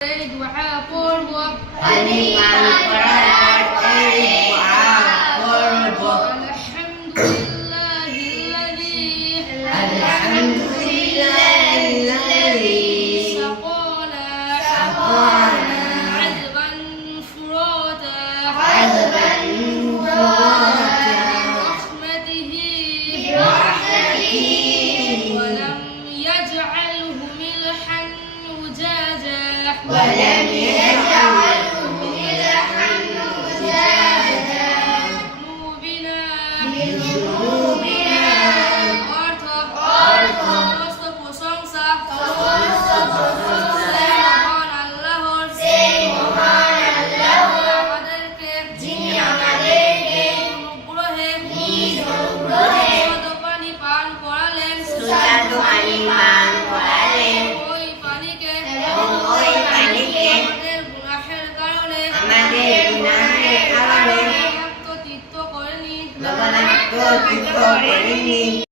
দোয়া পড়ব পানি পান করার পর এই দোয়া পড়ব আলহামদুলিল্লাহিল্লাযী সাকানা আযবান ফুরাতা برحمته ولم يجعله ملحا أجاجا بذنوبنا অর্থ সমস্ত প্রশংসা মহান আল্লাহর আমাদেরকে অনুগ্রহে সুস্বাদু পানি পান করালেন ওই পানিকে আমাদের গুনাহের কারণে লবণাক্ত তিক্ত করেনি